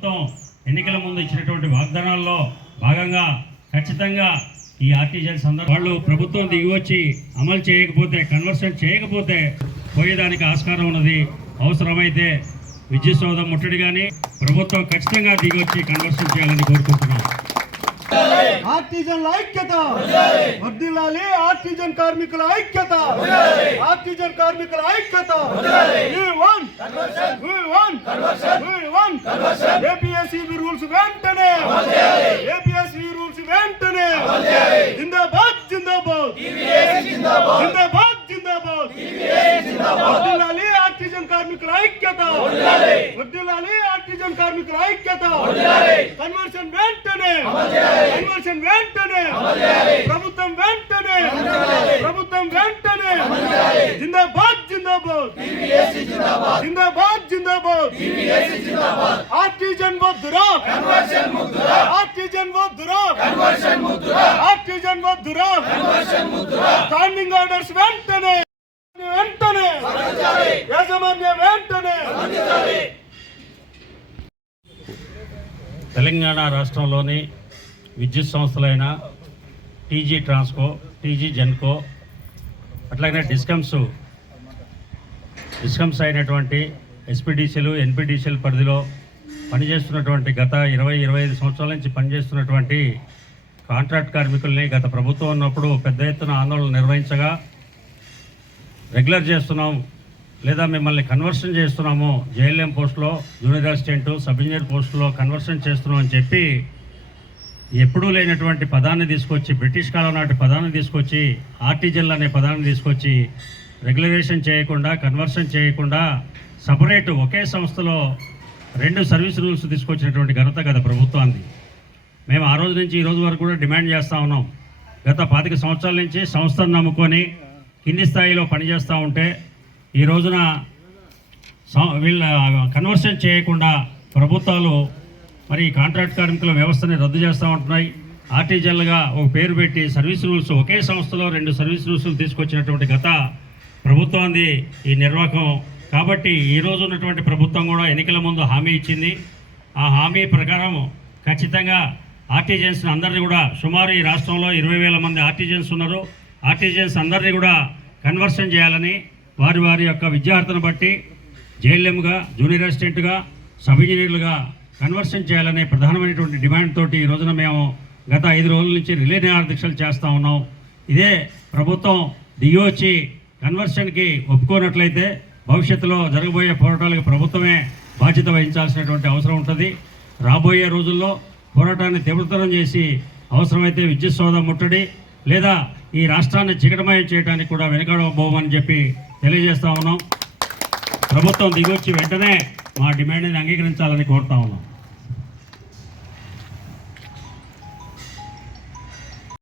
ప్రభుత్వం ఎన్నికల ముందు ఇచ్చినటువంటి వాగ్దానాల్లో భాగంగా ఖచ్చితంగా ఈ ఆర్టీజన్స్ అందరూ వాళ్ళు ప్రభుత్వం దిగివచ్చి అమలు చేయకపోతే కన్వర్షన్ చేయకపోతే పోయేదానికి ఆస్కారం ఉన్నది. అవసరమైతే విద్యుత్ సౌధం ముట్టడి కానీ ప్రభుత్వం ఖచ్చితంగా దిగి వచ్చి కన్వర్షన్ చేయాలని కోరుకుంటున్నాం. ఆర్టిజన్ ఐక్యత వర్ధిల్లాలి ఆర్టిజన్ కార్మికుల ఐక్యత ఆర్టిజన్ కార్మికుల ఐక్యత We want! We want! We want! APSCB rules వెంటనే ఏపీఎస్సీ రూల్స్ వెంటనే జిందాబాద్ జిందాబాద్ జిందాబాద్ జిందాబాద్ వర్ధిల్లాలి ఆర్టిజన్ కార్మికుల ఐక్యత వర్ధిల్లాలి ఆర్టిజన్ కార్మికుల ఐక్యత. కన్వర్షన్ వెంటనే. కన్వర్షన్ వెంటనే. ప్రభుత్వం వెంటనే. ప్రభుత్వం వెంటనే. జిందాబాద్ జిందాబాద్. జిందాబాద్. జిందాబాద్ ఆర్టిజన్ వద్దురా. ఆర్టిజన్ వద్దురా. ఆర్టిజన్ వద్దురా. స్టాండింగ్ ఆర్డర్స్ వెంటనే. వెంటనే. యాజమాన్యం వెంటనే. తెలంగాణ రాష్ట్రంలోని విద్యుత్ సంస్థలైన టీజీ ట్రాన్స్కో టీజీ జెన్కో అట్లాగే డిస్కమ్స్ డిస్కమ్స్ అయినటువంటి ఎస్పీడీసీలు ఎన్పీడీసీల పరిధిలో పనిచేస్తున్నటువంటి గత ఇరవై ఇరవై ఐదు సంవత్సరాల నుంచి పనిచేస్తున్నటువంటి కాంట్రాక్ట్ కార్మికుల్ని గత ప్రభుత్వం ఉన్నప్పుడు పెద్ద ఎత్తున ఆందోళన నిర్వహించగా రెగ్యులర్ చేస్తున్నాం లేదా మిమ్మల్ని కన్వర్షన్ చేస్తున్నాము జేఎల్ఎం పోస్టులో జూనియర్ అసిస్టెంట్ సబ్ ఇంజనీర్ పోస్టులో కన్వర్షన్ చేస్తున్నాం అని చెప్పి ఎప్పుడూ లేనటువంటి పదాన్ని తీసుకొచ్చి బ్రిటిష్ కాలం నాటి పదాన్ని తీసుకొచ్చి ఆర్టిజన్లు అనే పదాన్ని తీసుకొచ్చి రెగ్యులరేషన్ చేయకుండా కన్వర్షన్ చేయకుండా సపరేట్ ఒకే సంస్థలో రెండు సర్వీస్ రూల్స్ తీసుకొచ్చినటువంటి ఘనత గత ప్రభుత్వాన్ని మేము ఆ రోజు నుంచి ఈ రోజు వరకు కూడా డిమాండ్ చేస్తూ ఉన్నాం. గత పాతిక సంవత్సరాల నుంచి సంస్థను నమ్ముకొని కింది స్థాయిలో పనిచేస్తూ ఉంటే ఈ రోజున వీళ్ళ కన్వర్షన్ చేయకుండా ప్రభుత్వాలు మరి కాంట్రాక్ట్ కార్మికుల వ్యవస్థని రద్దు చేస్తూ ఉంటున్నాయి. ఆర్టీజీఎల్గా ఒక పేరు పెట్టి సర్వీస్ రూల్స్ ఒకే సంస్థలో రెండు సర్వీస్ రూల్స్లు తీసుకొచ్చినటువంటి గత ప్రభుత్వాన్ని ఈ నిర్వాహకం. కాబట్టి ఈ రోజు ఉన్నటువంటి ప్రభుత్వం కూడా ఎన్నికల ముందు హామీ ఇచ్చింది. ఆ హామీ ప్రకారం ఖచ్చితంగా ఆర్టీజెన్స్ అందరినీ కూడా సుమారు ఈ రాష్ట్రంలో ఇరవై వేల మంది ఆర్టీజన్స్ ఉన్నారు. ఆర్టీజన్స్ అందరినీ కూడా కన్వర్షన్ చేయాలని వారి వారి యొక్క విద్యార్థులను బట్టి జేఎల్ఎంగా జూనియర్ అసిస్టెంట్గా సబ్ ఇంజనీర్లుగా కన్వర్షన్ చేయాలనే ప్రధానమైనటువంటి డిమాండ్ తోటి ఈ రోజున మేము గత ఐదు రోజుల నుంచి రిలే నిరాదీక్షలు చేస్తూ ఉన్నాం. ఇదే ప్రభుత్వం దిగి కన్వర్షన్కి ఒప్పుకోనట్లయితే భవిష్యత్తులో జరగబోయే పోరాటాలకు ప్రభుత్వమే బాధ్యత వహించాల్సినటువంటి అవసరం ఉంటుంది. రాబోయే రోజుల్లో పోరాటాన్ని తీవ్రతరం చేసి అవసరమైతే విద్యుత్ సోదం ముట్టడి లేదా ఈ రాష్ట్రాన్ని చికటమయం చేయడానికి కూడా వెనుకడబోమని చెప్పి తెలియజేస్తా ఉన్నాం. ప్రభుత్వం దిగొచ్చి వెంటనే మా డిమాండ్ని అంగీకరించాలని కోరుతా ఉన్నాం.